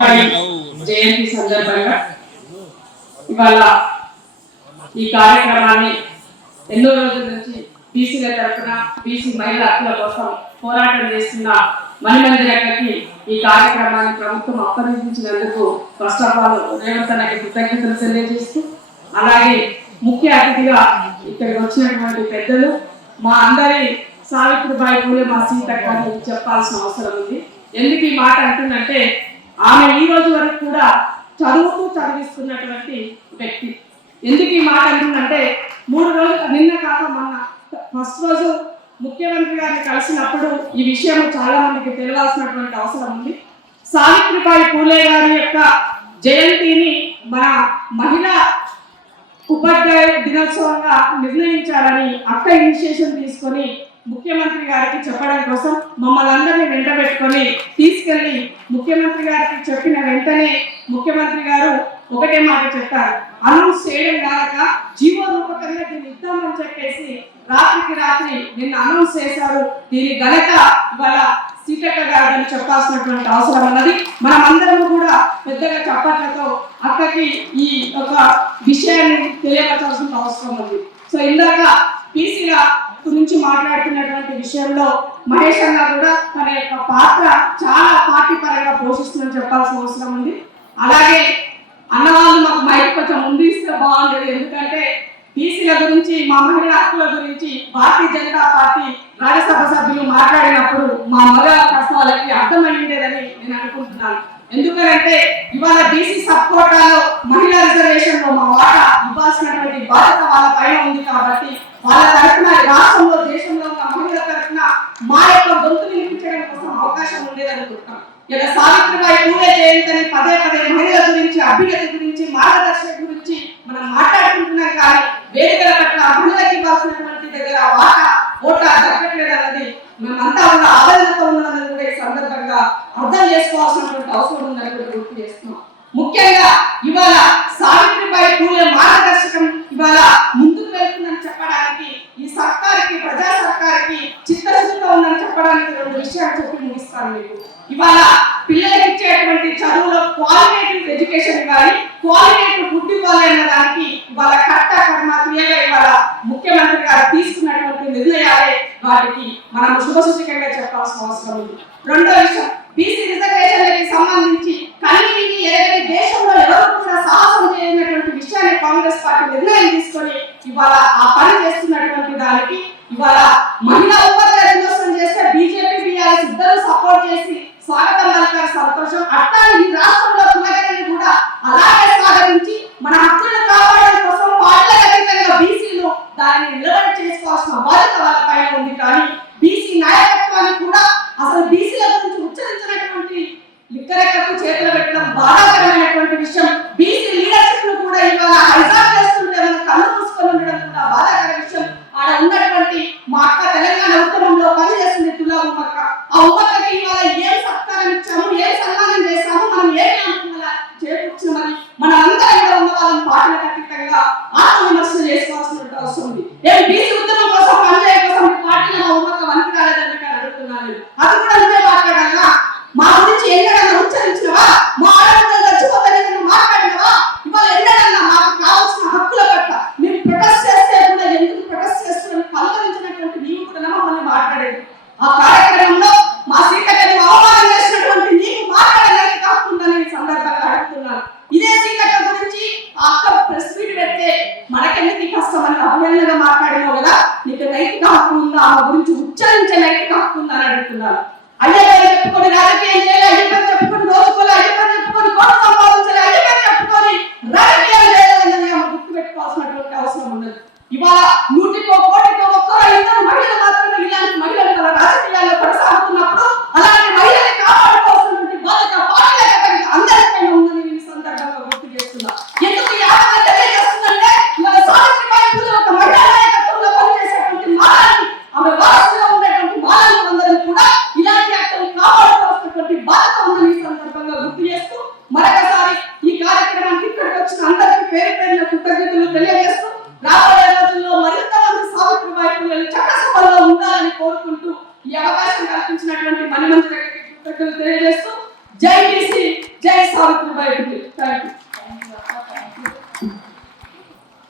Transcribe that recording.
జయంతి సందర్భంగా ఇవాళ ఈ కార్యక్రమాన్ని ఎన్నో రోజుల నుంచి బీసీల తరఫున బీసీ మహిళా హక్కుల కోసం పోరాటం చేస్తున్న మణిమందిరకి ఈ కార్యక్రమాన్ని ప్రభుత్వం అప్పగించినందుకు ఫస్ట్ ఆఫ్ ఆల్ రేవంత్ అన్నకి కృతజ్ఞతలు తెలియజేస్తూ అలాగే ముఖ్య అతిథిగా ఇక్కడికి వచ్చినటువంటి పెద్దలు మా అందరి సావిత్రిబాయి పూలే మా సీతక్క చెప్పాల్సిన అవసరం ఉంది. ఎందుకు ఈ మాట అంటుందంటే ఆమె ఈ రోజు వరకు కూడా చదువుతూ చదివిస్తున్నటువంటి వ్యక్తి. ఎందుకు ఈ మాట అంటుందంటే మూడు రోజులు నిన్న కాక మొన్న ఫస్ట్ రోజు ముఖ్యమంత్రి గారిని కలిసినప్పుడు ఈ విషయం చాలా మందికి తెలియాల్సినటువంటి అవసరం ఉంది. సావిత్రిబాయి పూలే గారి యొక్క జయంతిని మన మహిళా ఉపాధ్యాయ దినోత్సవంగా నిర్ణయించాలని అక్క ఇనిషియేషన్ తీసుకొని ముఖ్యమంత్రి గారికి చెప్పడం కోసం మమ్మల్ని అందరినీ వెంటబెట్టుకొని తీసుకెళ్ళి ముఖ్యమంత్రి గారికి చెప్పిన వెంటనే ముఖ్యమంత్రి గారు ఒకటే మాట చెప్పారు. అనౌన్స్ చేయడం కాక జీవో రూపకంగా దీన్ని ఇద్దామని చెప్పేసి రాత్రికి రాత్రి నిన్న అనౌన్స్ చేశారు. దీని ఘనత ఇవాళ సీతక్క గారు చెప్పాల్సినటువంటి అవసరం ఉన్నది. మనం అందరం కూడా పెద్దగా చప్పట్లతో అక్కకి ఈ ఒక విషయాన్ని తెలియపరచాల్సిన అవసరం ఉంది సో ఇందాక పీసీగా గురించి మాట్లాడుతున్నటువంటి విషయంలో మహేష్ అన్న కూడా తన యొక్క పాత్ర చాలా పార్టీ పరంగా పోషిస్తుందని చెప్పాల్సిన అవసరం ఉంది. అలాగే అన్నవాళ్ళు మాకు మైక్ కొంచెం ముందు ఇస్తే బాగుండేది. ఎందుకంటే బీసీల గురించి మా మహిళా హక్కుల గురించి భారతీయ జనతా పార్టీ రాజ్యసభ సభ్యులు మాట్లాడినప్పుడు మా మగ ప్రశ్నలకి అర్థమైండేదని నేను అనుకుంటున్నాను. ఎందుకంటే ఇవాళ బీసీ సబ్ కోటాలో మహిళా రిజర్వేషన్లో మా వాటా ఇవ్వాల్సినటువంటి బాధ్యత వాళ్ళ పైన ఉంది కాబట్టి వాళ్ళ తరఫున రాష్ట్రంలో దేశంలో ఉన్న మహిళల తరఫున మా యొక్క గొంతు నిలిపించడం కోసం అవకాశం ఉండేది అనుకుంటున్నాం ఇలా సావిత్రిబాయి పూలే జయంతిని పదే పదే మహిళల గురించి అభ్యున్నతి గురించి మార్గదర్శక గురించి మన చేసుకోవాల్సినటువంటి అవసరం ఉందని కూడా గుర్తు చేస్తున్నాం. ముఖ్యంగా ఇవాళ సావిత్రిపై పూలే మార్గదర్శకం ఇవాళ ముందుకు వెళ్తుందని చెప్పడానికి ఈ సర్కార్కి ప్రజా సర్కార్కి చిత్తశుద్ధితో ఉందని చెప్పడానికి రెండు విషయాలు చెప్పి ముగిస్తాను మీకు. ఇవాళ పిల్లలకి ఇచ్చేటువంటి చదువులో క్వాలిటేటివ్ ఎడ్యుకేషన్ కానీ క్వాలిటేటివ్ ఫుడ్ ఇవ్వాలి అన్న దానికి ఇవాళ కట్ట కర్మ క్రియగా ఇవాళ ముఖ్యమంత్రి గారు తీసుకున్నటువంటి నిర్ణయాలే వాటికి మనం శుభసూచకంగా చెప్పాల్సిన అవసరం ఉంది. రెండో విషయం బీసీ సంబంధించి కనీవిని ఎరగని దేశంలో ఎవరు కూడా సాహసం చేయనటువంటి విషయాన్ని కాంగ్రెస్ పార్టీ నిర్ణయం తీసుకొని ఇవాళ ఆ పని చేస్తున్నటువంటి దానికి ఇవాళ మహిళా కాకుండా ఆ గురించి ఉచ్చరించలేక కాకుండా అని అడుగుతున్నారు అయ్యగారు చెప్పుకొని రాజకీయం చేయాలి అయ్యగారు చెప్పుకొని రోజుకోవాలి అయ్యగారు చెప్పుకొని కోట సంపాదించాలి చెప్పుకొని తెలియజేస్తూ రాబోయే రోజుల్లో మరింత మంది సావిత్రిబాయి పూలను చట్టసభల్లో ఉండాలని కోరుకుంటూ ఈ అవకాశం కల్పించినటువంటి మన మంత్రి కృతజ్ఞతలు తెలియజేస్తూ జై బీసీ జై సావిత్రిబాయి థ్యాంక్ యూ